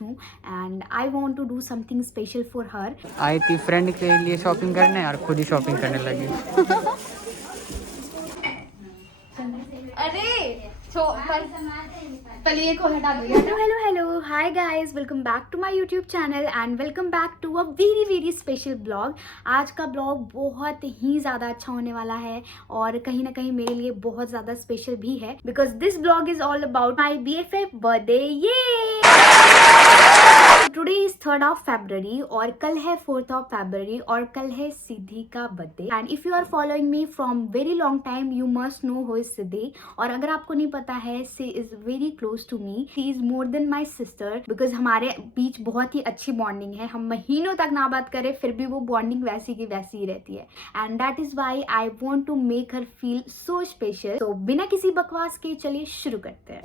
हूँ and I want to do something special for her. आई थी फ्रेंड के लिए शॉपिंग करने और खुद ही शॉपिंग करने लगी। अरे पहले ये को हटा दो। Hello hi guys, welcome back to my YouTube channel and welcome back to a very special blog. आज का ब्लॉग बहुत ही ज़्यादा अच्छा होने वाला है और कहीं ना कहीं मेरे लिए बहुत ज़्यादा स्पेशल भी है because this blog is all about my BFF birthday. ये today is 3rd of February और कल है 4th of February और कल है सिद्धि का birthday. And if you are following me from very long time you must know who is Siddhi. और अगर आपको नहीं पता है, she is very close to me, she is more than my sister because हमारे बीच बहुत ही अच्छी बॉन्डिंग है। हम महीनों तक ना बात करें फिर भी वो बॉन्डिंग वैसी की वैसी ही रहती है and that is why I want to make her feel so special. तो बिना किसी बकवास के चलिए शुरू करते हैं।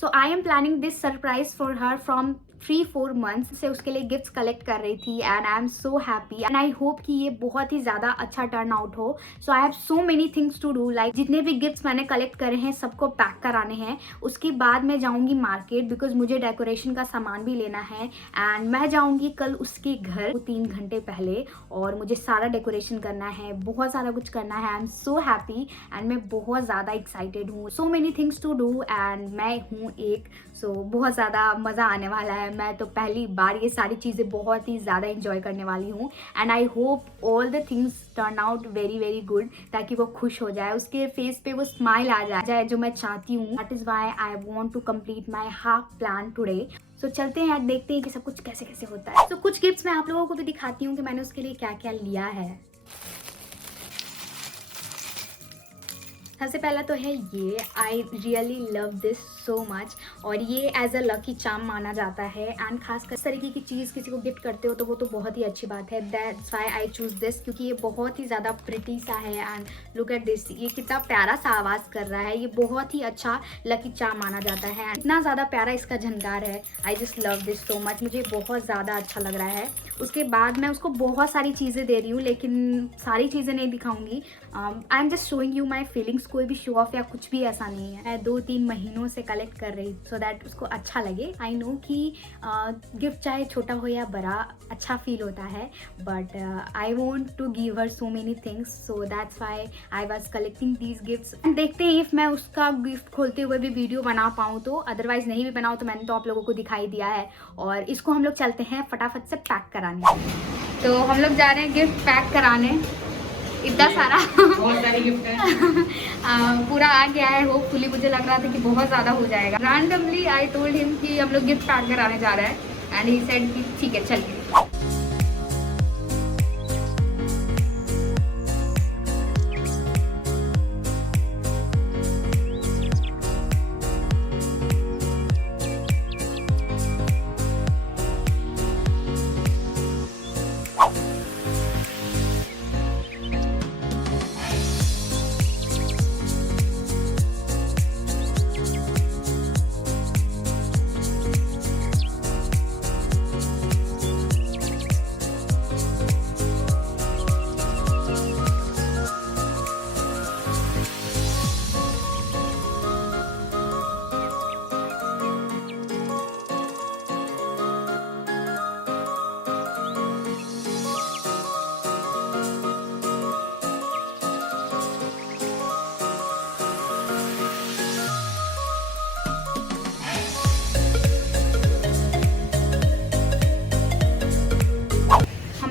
So I am planning this surprise for her from 3-4 months से उसके लिए गिफ्ट्स कलेक्ट कर रही थी and I am so happy and I hope कि ये बहुत ही ज़्यादा अच्छा टर्न आउट हो। So I have so many things to do, like जितने भी गिफ्ट्स मैंने कलेक्ट करे हैं सबको पैक कराने हैं। उसके बाद मैं जाऊंगी मार्केट बिकॉज मुझे डेकोरेशन का सामान भी लेना है एंड मैं जाऊंगी कल उसके घर 3 घंटे पहले और मुझे सारा डेकोरेशन करना है, बहुत सारा कुछ करना है। I am so happy and मैं बहुत ज़्यादा एक्साइटेड हूँ। So many things to do and मैं हूँ एक बहुत ज़्यादा मज़ा आने वाला है। मैं तो पहली बार ये सारी चीज़ें बहुत ही ज़्यादा इंजॉय करने वाली हूँ and I hope all the things turn out very good, ताकि वो खुश हो जाए, उसके फेस पे वो स्माइल आ जाए जो मैं चाहती हूँ। That is why I want to complete my half plan today. So चलते हैं, देखते हैं कि सब कुछ कैसे कैसे होता है। तो कुछ गिफ्ट्स मैं आप लोगों को भी दिखाती हूँ कि मैंने उसके लिए क्या क्या लिया है। सबसे पहला तो है ये, I really love this so much और ये एज अ लकी चार्म माना जाता है एंड खासकर इस तरीके की चीज़ किसी को गिफ्ट करते हो तो वो तो बहुत ही अच्छी बात है। That's why I choose this, क्योंकि ये बहुत ही ज़्यादा प्रिटी सा है एंड लुक एट दिस, ये कितना प्यारा सा आवाज़ कर रहा है। ये बहुत ही अच्छा लकी चार्म माना जाता है, इतना ज़्यादा प्यारा इसका झनकार है। I just love this so much, मुझे बहुत ज़्यादा अच्छा लग रहा है। उसके बाद मैं उसको बहुत सारी चीज़ें दे रही हूँ लेकिन सारी चीज़ें नहीं दिखाऊंगी। I am just showing you my feelings, कोई भी शो ऑफ या कुछ भी ऐसा नहीं है। मैं 2-3 महीनों से कलेक्ट कर रही सो दैट उसको अच्छा लगे। आई नो कि गिफ्ट चाहे छोटा हो या बड़ा अच्छा फील होता है but I want to give her so many things, so that's why I was collecting these gifts. देखते हैं इफ़ मैं उसका गिफ्ट खोलते हुए भी वीडियो बना पाऊँ तो, अदरवाइज नहीं भी बनाऊँ तो मैंने तो आप लोगों को दिखाई दिया है। और इसको हम लोग चलते हैं फटाफट से पैक कराने। तो हम लोग जा रहे हैं गिफ्ट पैक कराने। इतना सारा बहुत सारी गिफ्ट है। पूरा आ गया है, होपफुली। मुझे लग रहा था कि बहुत ज़्यादा हो जाएगा। रैंडमली आई टोल्ड हिम कि हम लोग गिफ्ट पैक कराने जा रहे हैं एंड ही सेड कि ठीक है चलिए।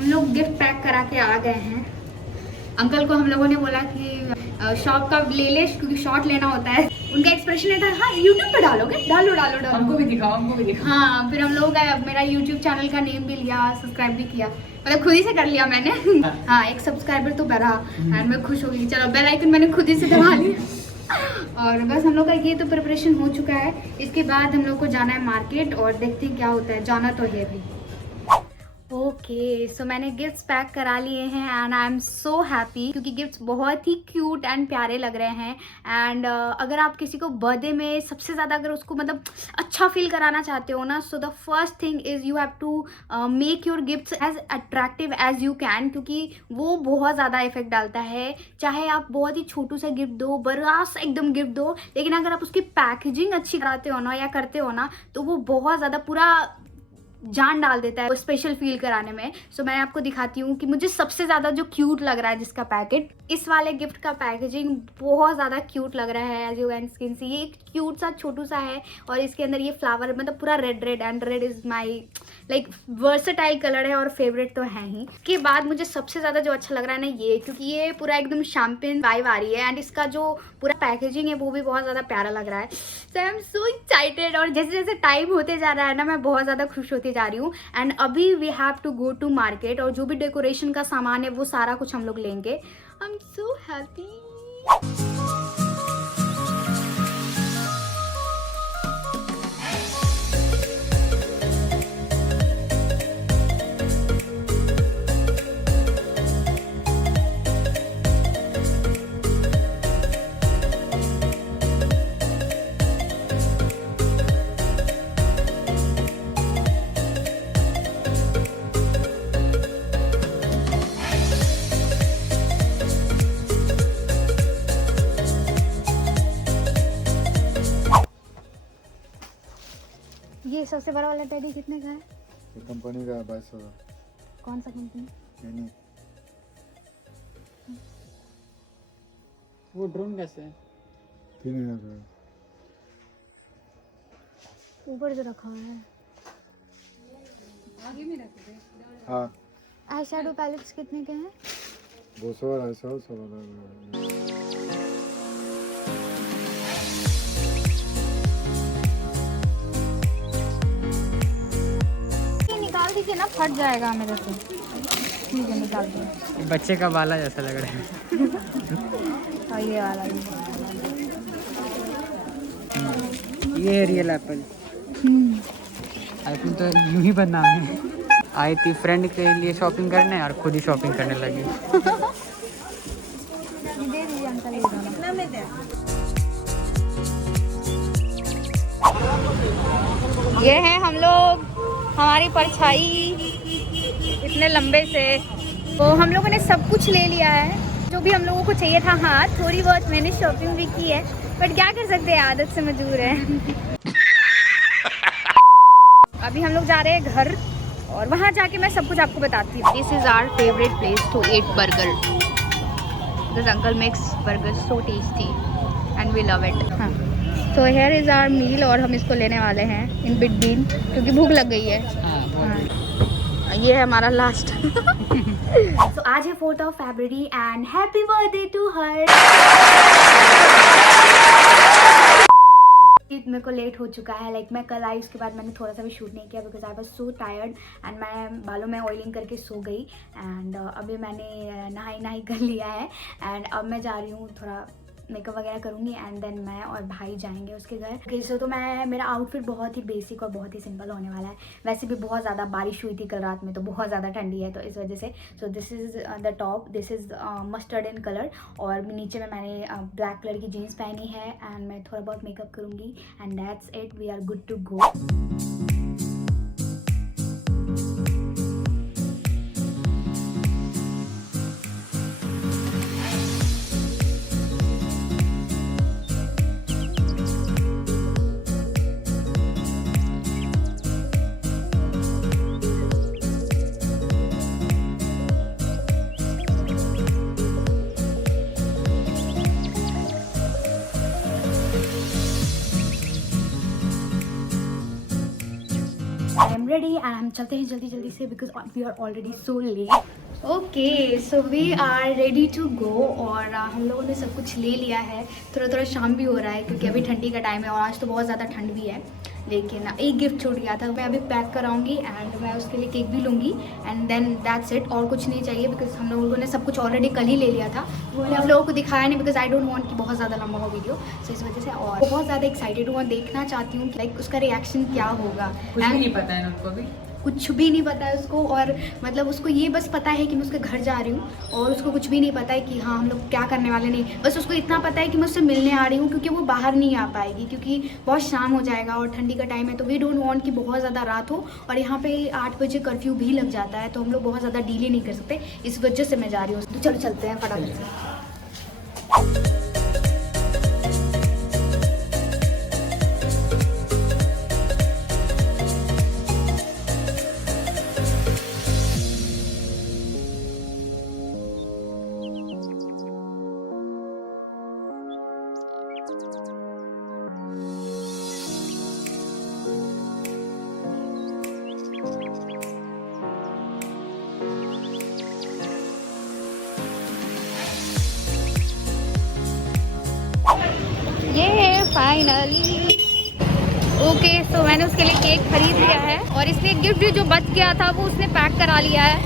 लोग गिफ्ट पैक करा के आ गए हैं। अंकल को हम लोगों ने बोला कि शॉप का ले ले क्योंकि शॉर्ट लेना होता है। उनका एक्सप्रेशन ये था, हाँ यूट्यूब पे डालोगे, डालो डालो डालो, हमको भी दिखाओ, हमको भी दिखाओ। हाँ, फिर हम लोगों का मेरा यूट्यूब चैनल का नेम भी लिया, सब्सक्राइब भी किया, मतलब खुद ही से कर लिया मैंने। हाँ, एक सब्सक्राइबर तो बढ़ा एंड मैं खुश हो गई। चलो बेल आइकन मैंने खुद ही से दबा लिया। और बस हम लोग का ये तो प्रिपरेशन हो चुका है। इसके बाद हम लोग को जाना है मार्केट और देखते हैं क्या होता है। जाना तो है भी। ओके सो मैंने गिफ्ट्स पैक करा लिए हैं and I am so happy क्योंकि गिफ्ट्स बहुत ही क्यूट एंड प्यारे लग रहे हैं। एंड अगर आप किसी को बर्थडे में सबसे ज़्यादा अगर उसको मतलब अच्छा फील कराना चाहते हो ना, so the first thing is you have to make your gifts as attractive as you can, क्योंकि वो बहुत ज़्यादा इफेक्ट डालता है। चाहे आप बहुत ही छोटू सा गिफ्ट दो, बड़ा सा एकदम गिफ्ट दो, लेकिन अगर आप उसकी पैकेजिंग अच्छी कराते हो ना या करते हो ना, तो वो बहुत ज़्यादा पूरा जान डाल देता है वो स्पेशल फील कराने में। सो मैं आपको दिखाती हूँ कि मुझे सबसे ज़्यादा जो क्यूट लग रहा है जिसका पैकेट, इस वाले गिफ्ट का पैकेजिंग बहुत ज़्यादा क्यूट लग रहा है। एज यू कैन स्किन सी, ये एक क्यूट सा छोटू सा है और इसके अंदर ये फ्लावर मतलब पूरा red red, and red is my like versatile colour है और फेवरेट तो है ही। इसके बाद मुझे सबसे ज़्यादा जो अच्छा लग रहा है ना ये, क्योंकि ये पूरा एकदम शैम्पेन वाइब आ रही है एंड इसका जो पूरा पैकेजिंग है वो भी बहुत ज़्यादा प्यारा लग रहा है। सो आई एम सो एक्साइटेड और जैसे जैसे टाइम होते जा रहा है ना, मैं बहुत ज़्यादा खुश होती जा रही हूँ। एंड अभी we have to go to market और जो भी डेकोरेशन का सामान है वो सारा कुछ हम लोग लेंगे। आई एम सो हैप्पी। ये सबसे बड़ा वाला टेडी कितने का है? ये कंपनी का 2200 का। कौन सा कंपनी? नहीं वो ड्रोन कैसे है? 3000 का। ऊपर जो रखा हुआ है आगे में रख दे। हाँ आई शैडो पैलेट्स कितने के हैं? 200 और 250 सब अलग। निकाल दीजिए ना, फट जाएगा मेरे से। ठीक है निकाल दीजिए। ये बच्चे का बाला जैसा लग रहा है। और ये वाला भी। ये है रियल एप्पल। आईफोन तो यूं ही बदनाम है। आई थी फ्रेंड के लिए शॉपिंग करने और खुद ही शॉपिंग करने लगी। ये दे दीजिए अंकल, ये दोनों। ये है हम लोग, हमारी परछाई इतने लंबे से। तो हम लोगों ने सब कुछ ले लिया है जो भी हम लोगों को चाहिए था। हाँ थोड़ी बहुत मैंने शॉपिंग भी की है, बट क्या कर सकते हैं, आदत से मजबूर है। अभी हम लोग जा रहे हैं घर और वहाँ जाके मैं सब कुछ आपको बताती हूँ। This is our favourite place to eat burger. This uncle makes burger so tasty and we love it. हाँ तो हेयर इज़ आवर मील और हम इसको लेने वाले हैं इन बिटवीन क्योंकि भूख लग गई है। हाँ ये है हमारा लास्ट। तो आज है 4th of February and happy birthday to her. मेरे को लेट हो चुका है, लाइक मैं कल आई उसके बाद मैंने थोड़ा सा भी शूट नहीं किया because I was so tired and मैं बालों में ऑयलिंग करके सो गई। एंड अभी मैंने नहाई कर लिया है एंड अब मैं जा रही हूँ, थोड़ा मेकअप वगैरह करूँगी एंड देन मैं और भाई जाएंगे उसके घर। ओके सो तो मेरा आउटफिट बहुत ही बेसिक और बहुत ही सिंपल होने वाला है। वैसे भी बहुत ज़्यादा बारिश हुई थी कल रात में, तो बहुत ज़्यादा ठंडी है, तो इस वजह से। So this is the top, this is mustard in colour और नीचे में मैंने ब्लैक कलर की जीन्स पहनी है एंड मैं थोड़ा बहुत मेकअप करूँगी and that's it, we are good to go. I am ready and हम चलते हैं जल्दी से because we are already so late. Okay so we are ready to go और हम लोगों ने सब कुछ ले लिया है। थोड़ा शाम भी हो रहा है क्योंकि अभी ठंडी का टाइम है और आज तो बहुत ज़्यादा ठंड भी है, लेकिन एक गिफ्ट छूट गया था, मैं अभी पैक कराऊंगी एंड मैं उसके लिए केक भी लूँगी एंड देन दैट्स इट। और कुछ नहीं चाहिए बिकॉज हम लोगों ने सब कुछ ऑलरेडी कल ही ले लिया था, वो मैंने आप लोगों को दिखाया नहीं बिकॉज आई डोंट वांट कि बहुत ज़्यादा लंबा हो वीडियो। सो इस वजह से और बहुत ज़्यादा एक्साइटेड हूँ और देखना चाहती हूँ कि लाइक उसका रिएक्शन क्या होगा। कुछ भी नहीं पता है उनको भी। कुछ भी नहीं पता है उसको, और मतलब उसको ये बस पता है कि मैं उसके घर जा रही हूँ, और उसको कुछ भी नहीं पता है कि हाँ हम लोग क्या करने वाले, नहीं, बस उसको इतना पता है कि मैं उससे मिलने आ रही हूँ, क्योंकि वो बाहर नहीं आ पाएगी क्योंकि बहुत शाम हो जाएगा और ठंडी का टाइम है, तो वी डोंट वांट कि बहुत ज़्यादा रात हो, और यहाँ पे 8 बजे कर्फ्यू भी लग जाता है, तो हम लोग बहुत ज़्यादा डिले नहीं कर सकते, इस वजह से मैं जा रही हूँ। तो चलो चलते हैं फटाफट से। ये फाइनली ओके, सो मैंने उसके लिए केक खरीद लिया है, और इसमें गिफ्ट भी जो बच गया था वो उसने पैक करा लिया है,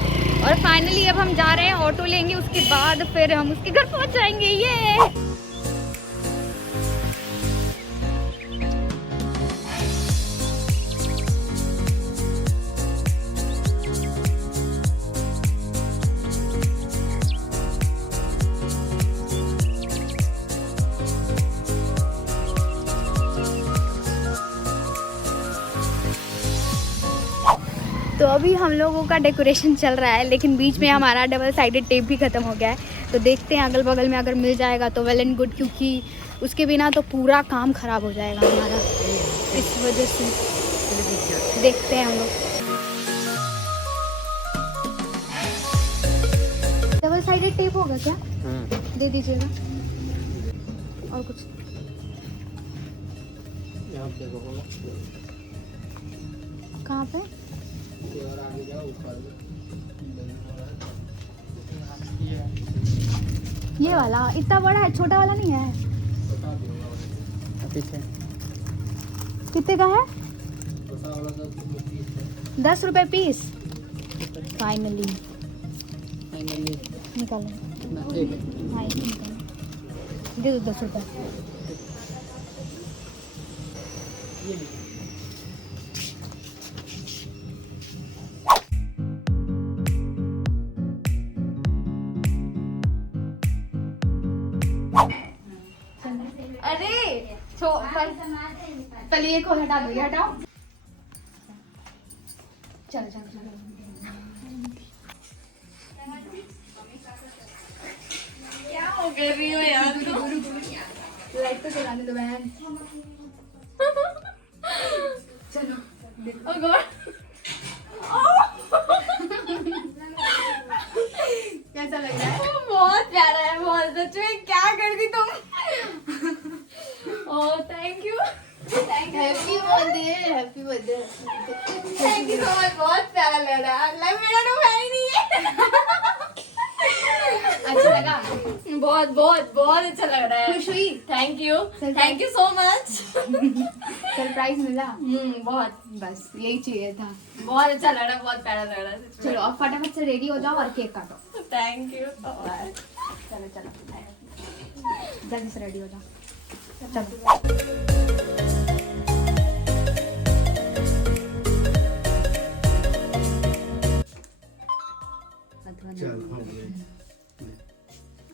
और फाइनली अब हम जा रहे हैं, ऑटो लेंगे, उसके बाद फिर हम उसके घर पहुंच जाएंगे। ये तो अभी हम लोगों का डेकोरेशन चल रहा है, लेकिन बीच में हमारा डबल साइडेड टेप भी ख़त्म हो गया है, तो देखते हैं अगल बगल में अगर मिल जाएगा तो वेल एंड गुड, क्योंकि उसके बिना तो पूरा काम ख़राब हो जाएगा हमारा, इस वजह से देखते हैं हम लोग। डबल साइडेड टेप होगा क्या? दे दीजिएगा। और कुछ कहाँ पे? ये वाला इतना बड़ा है, छोटा वाला नहीं है? पीछे कितने का है? 10 रुपए पीस। फाइनली निकालो। हाँ, ये निकालो, दे दो 10 रुपए। अरे पहले ये को हटा दो, ये हटाओ। चलो चलो चलो, क्या हो कर रही हो यार तुम? लाइट तो जलाने दो बहन। चलो Oh God! कैसा लग रहा है? बहुत प्यारा है, बहुत सच में। क्या कर दी तुम? Oh thank you, happy birthday, happy birthday. Thank you so much. बहुत प्यारा लग रहा है, like मेरा तो है ही नहीं है। अच्छा लगा? बहुत बहुत बहुत अच्छा लग रहा है। खुश हुई? Thank you so much. Surprise मिला? बहुत, बस यही चाहिए था। बहुत अच्छा लग रहा है, बहुत प्यारा लग रहा है। चलो अब फटाफट से रेडी हो जाओ और केक काटो। Thank you so much. चलो चलो जल्दी से रेडी हो जाओ। चलो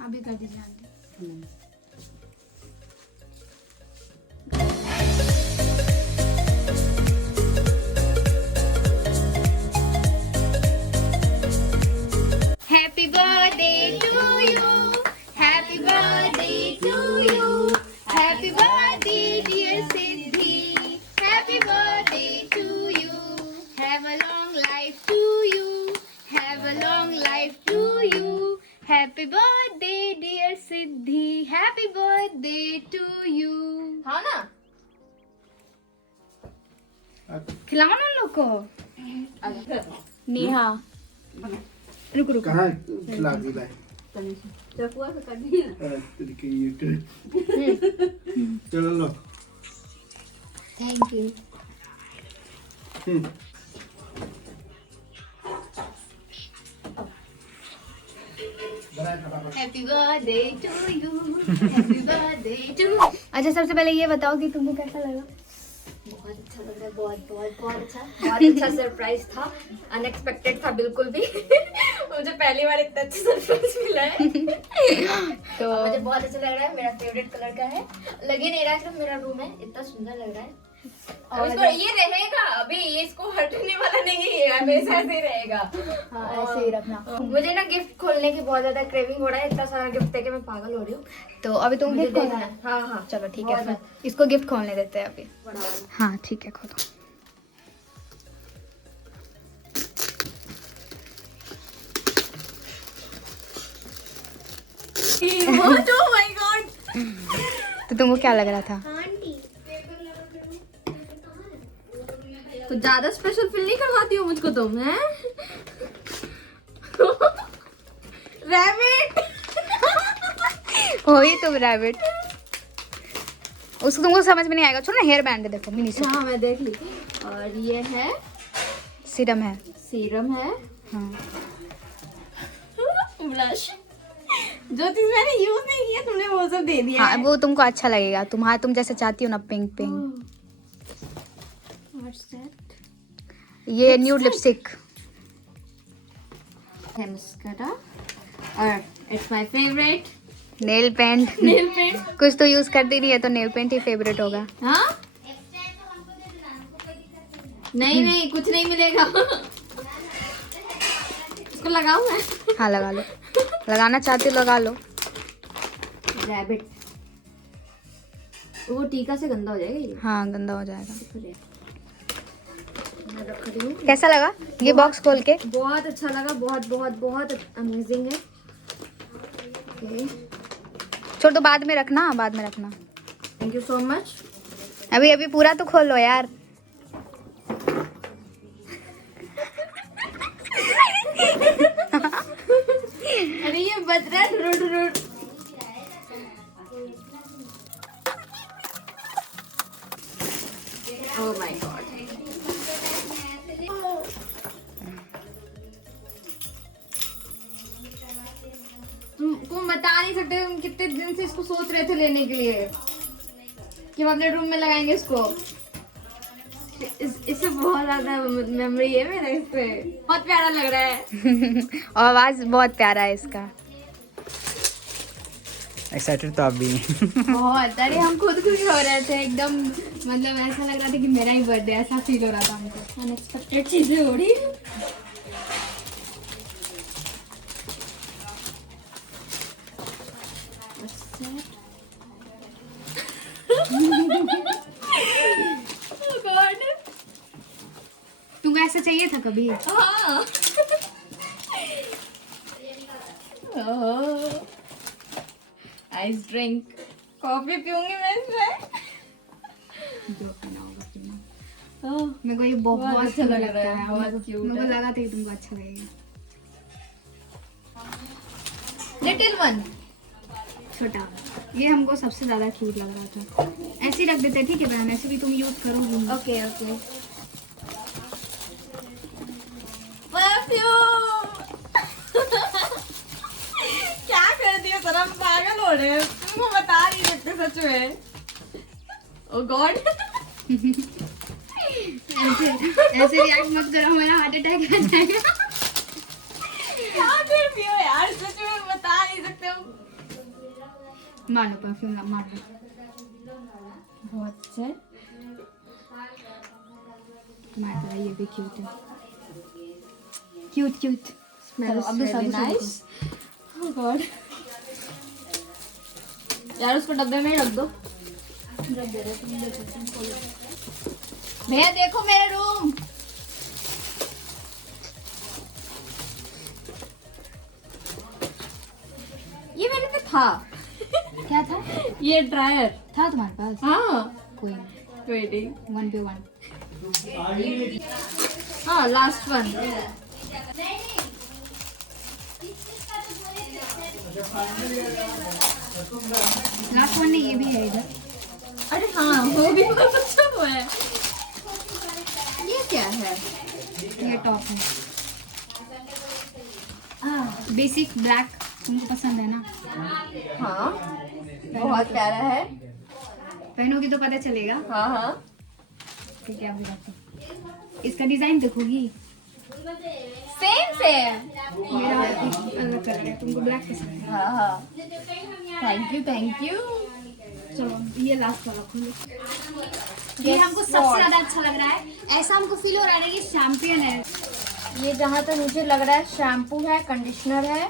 अभी कर दीजिए aunty. Happy birthday to you. Happy birthday to you. Happy birthday dear Siddhi. Happy birthday to you. Have a long life to you. Have a long life to you. Happy birthday dear Siddhi. Happy birthday to you. हाँ ना? खिलाओ ना उन लोग को। नेहा रुको रुको। कहाँ खिला दिला चलो लो। Thank you. Happy birthday to you. Happy birthday to. अच्छा सबसे पहले ये बताओ कि तुमको कैसा लगा? बहुत अच्छा लग रहा है, बहुत अच्छा सरप्राइज था, अनएक्सपेक्टेड था बिल्कुल भी। मुझे पहली बार इतना अच्छा सरप्राइज मिला है। तो मुझे बहुत अच्छा लग रहा है, मेरा फेवरेट कलर का है। लग ही नहीं रहा है कि मेरा रूम है, इतना सुंदर लग रहा है। और इसको ये रहेगा, अभी इसको हटने वाला नहीं है, हमेशा ऐसे ही रहेगा। हाँ, ऐसे ही रखना। मुझे ना गिफ्ट खोलने की बहुत ज्यादा क्रेविंग हो रहा है, इतना सारा गिफ्ट देके मैं पागल हो रही हूँ। तो अभी तुम गिफ्ट खोलना है? हाँ हाँ चलो ठीक है, फिर इसको गिफ्ट खोलने देते हैं अभी। हाँ ठीक है, खोलो। Oh my God! तो तुमको क्या लग रहा था? कुछ ज्यादा स्पेशल फील नहीं करवाती हो मुझको तुम, हैं? रैबिट! वही तुम रैबिट। उसको तुमको समझ में नहीं आएगा। छोड़ो ना, हेयर बैंड है, देखो मिनी से। हाँ मैं देख ली। और ये है सीरम है। सीरम है, हाँ ब्लश। जो चीज मैंने यूज नहीं किया तुमने वो सब दे दिया हाँ, है। वो तुमको अच्छा लगेगा। तुम जैसे चाहती हो ना, पिंक पिंक। What's that? ये न्यूड लिपस्टिक। है मस्कारा और it's my favourite nail paint. Nail paint. कुछ तो यूज करती नहीं है, तो नेल पेंट ही फेवरेट होगा। हाँ नहीं कुछ नहीं मिलेगा। इसको लगाऊं मैं? हाँ लगा लो, लगाना चाहती हो लगा लो। रैबिट वो टीका से गंदा हो जाएगा ये। हाँ गंदा हो जाएगा। मैं रख रही हूँ। कैसा लगा ये बॉक्स खोल के? बहुत अच्छा लगा, बहुत अमेजिंग है। ओके छोड़, तो बाद में रखना, बाद में रखना। Thank you so much. अभी पूरा तो खोलो यार। अरे ये बज रहा है ढुरुड। Oh my God. तुम बता नहीं सकते तुम कितने दिन से इसको सोच रहे थे लेने के लिए कि हम अपने रूम में लगाएंगे इसको। इससे बहुत ज्यादा मेमोरी है मेरा इससे। बहुत प्यारा लग रहा है। और आवाज बहुत प्यारा है इसका। एक्साइटेड तो आप भी हैं। बहुत। अरे हम खुद खुश हो रहे थे एकदम, मतलब ऐसा लग रहा था कि मेरा ही बर्थडे, ऐसा फील हो रहा था हमको। अनएक्सपेक्टेड चीजें हो रही। तुमको ऐसा चाहिए था कभी? हाँ। Ice drink. कॉफी पीऊंगी मैं इसमें। मेरे को ये बहुत अच्छा लग रहा है, बहुत मेरे क्यूट को है। लगा था कि तुमको अच्छा लगेगा। Little one. छोटा, ये हमको सबसे ज्यादा क्यूट लग रहा था। ऐसे ही रख देते, ठीक है बहन, ऐसे भी तुम यूज करोगी। Okay okay. परफ्यूम। क्या कर दिया सर, हम पागल हो रहे हैं। तुमको बता नहीं सकते सच में। ओह गॉड। ऐसे रिएक्ट मत करो, मेरा हार्ट अटैक आ जाएगा। क्या करती हो यार, सच में बता नहीं सकते हम। मार लो परफ्यूम, मार लो। बहुत अच्छा है। तुम्हारी तरह ये भी क्यूट है। क्यूट। Smells अब दूसरा really दूसरा nice. Oh God. यार उसको डब्बे में ही रख दो। भैया देखो मेरा रूम। ये मेरे पे था। क्या था? ये ड्रायर था तुम्हारे पास? हाँ। कोई नहीं, वेटिंग। 1 हाँ लास्ट वन। लास्ट वन नहीं, ये भी है इधर। अरे हाँ वो भी बहुत अच्छा हुआ है। ये क्या है? ये टॉप है। बेसिक ब्लैक तुमको पसंद है ना? हाँ बहुत प्यारा है। पहनोगी तो पता चलेगा। हाँ हाँ ठीक है अभी रखो। इसका डिजाइन देखोगी? Same same. मेरा अलग कलर है, तुमको ब्लैक पसंद है। हाँ हाँ, थैंक यू थैंक यू। चलो ये लास्ट वाला खोलो। ये Yes, हमको सबसे what? ज्यादा अच्छा लग रहा है। ऐसा हमको फील हो रहा है ना कि चैंपियन है। ये जहाँ तक मुझे लग रहा है शैम्पू है, कंडीशनर है।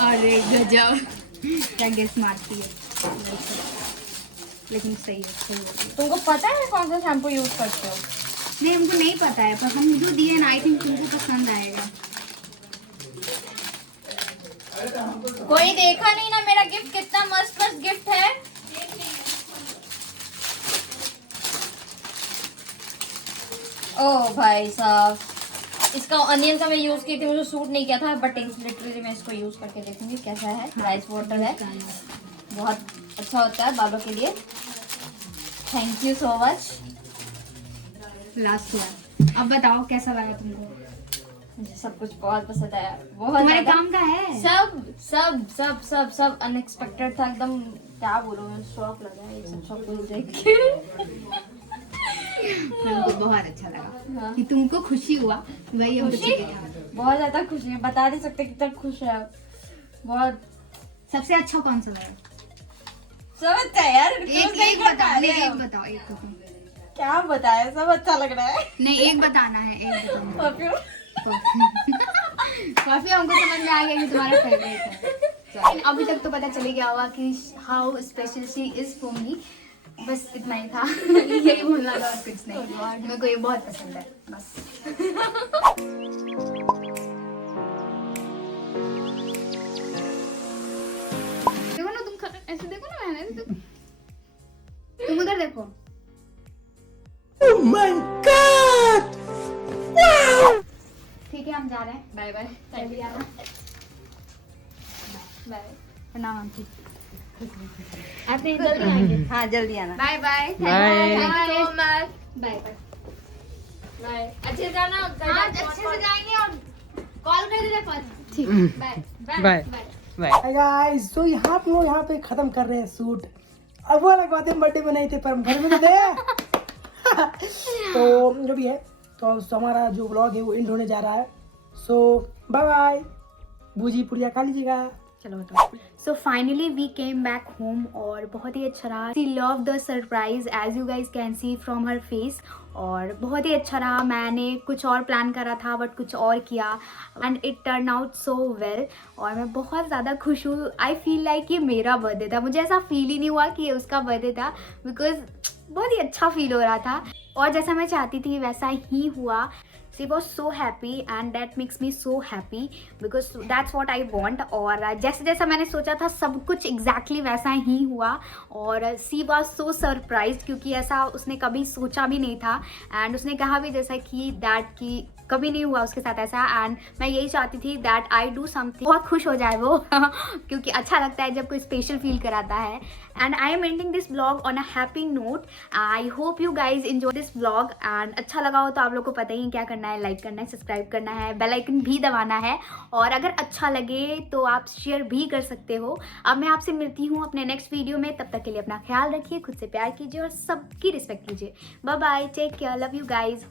अरे गजब, क्या गेस मारती है। लेकिन सही है, सही है। तुमको पता है कौन सा शैम्पू यूज करते हो? नहीं हमको नहीं पता है, पर हम जो दिए ना आई थिंक तुमको पसंद आएगा। कोई देखा नहीं ना मेरा गिफ्ट कितना मस्त मस्त गिफ्ट है। ओ भाई साहब, इसका अनियन का मैं यूज की थी, मुझे सूट नहीं किया था, बट लिटरली मैं इसको यूज करके देखूंगी कैसा है। राइस वाटर है, बहुत अच्छा होता है बालों के लिए। Thank you so much. Last वाला, अब बताओ कैसा लगा तुमको? मुझे सब कुछ बहुत पसंद आया, बहुत तुम्हारे ज्यादा। काम का है। सब सब सब सब सब अनएक्सपेक्टेड था एकदम। क्या बोलूं, मैं शौक लगा है ये सब कुछ देख के। तुमको बहुत अच्छा लगा हाँ। कि तुमको खुशी हुआ भाई हमको खुशी? चाहिए था। बहुत ज्यादा खुशी है, बता नहीं सकते कितना खुश है। बहुत सबसे अच्छा कौन सा लगा? समझता है यार, एक बताओ, एक बताओ, एक बताओ। क्या बताए, सब अच्छा लग रहा है। नहीं एक बताना है, एक बताना है। परफ्यूम। काफी हमको समझ में आ गया कि तुम्हारा फेवरेट है। अभी तक तो पता चले गया होगा कि how special she is for me. बस इतना ही था। यही बोलना था और कुछ नहीं। मेरे को ये बहुत पसंद है बस। देखो ना तुम ऐसे देखो ना, मैंने ऐसे देखो। तुम उधर देखो। ठीक है हम जा रहे हैं। Bye bye. जल्दी आना। बाय। प्रणाम आंटी। आते हैं, जल्दी आएंगे। हाँ जल्दी आना। Bye bye. Bye. Thank you so much. Bye bye. Bye. अच्छे से जाना। हाँ अच्छे से जाएंगे और कॉल कर देना कॉल। ठीक bye bye bye. Hi guys, तो यहाँ पे लोग यहाँ पे खत्म कर रहे हैं शूट। अब वो अलग बात है, बर्थडे में नहीं थे पर हम घर में तो थे। तो जो भी है, तो हमारा जो व्लॉग है वो एंड होने जा रहा है। So bye bye. बूजी पुड़िया खा लीजिएगा। चलो बताओ। So finally we came back home और बहुत ही अच्छा रहा। She love the surprise as you guys can see from her face. और बहुत ही अच्छा रहा। मैंने कुछ और प्लान करा था बट कुछ और किया and it turn out so well. और मैं बहुत ज़्यादा खुश हूँ। आई फील लाइक ये मेरा बर्थडे था। मुझे ऐसा फील ही नहीं हुआ कि ये उसका बर्थडे था, बिकॉज बहुत ही अच्छा फील हो रहा था और जैसा मैं चाहती थी वैसा ही हुआ। She was so happy and that makes me so happy because that's what I want। और जैसे जैसा मैंने सोचा था सब कुछ exactly वैसा ही हुआ। और she was so surprised क्योंकि ऐसा उसने कभी सोचा भी नहीं था। एंड उसने कहा भी जैसा कि दैट कि कभी नहीं हुआ उसके साथ ऐसा। एंड मैं यही चाहती थी दैट आई डू समथिंग, बहुत खुश हो जाए वो क्योंकि अच्छा लगता है जब कोई स्पेशल फील कराता है। And I am ending this blog on a happy note. I hope you guys enjoy this blog and अच्छा लगा हो तो आप लोग को पता ही क्या करना है, लाइक करना है, सब्सक्राइब करना है, बेल आइकन भी दबाना है। और अगर अच्छा लगे तो आप शेयर भी कर सकते हो। अब मैं आपसे मिलती हूँ अपने नेक्स्ट वीडियो में। तब तक के लिए अपना ख्याल रखिए, खुद से प्यार कीजिए और सबकी रिस्पेक्ट कीजिए। Bye bye, take care, love you guys.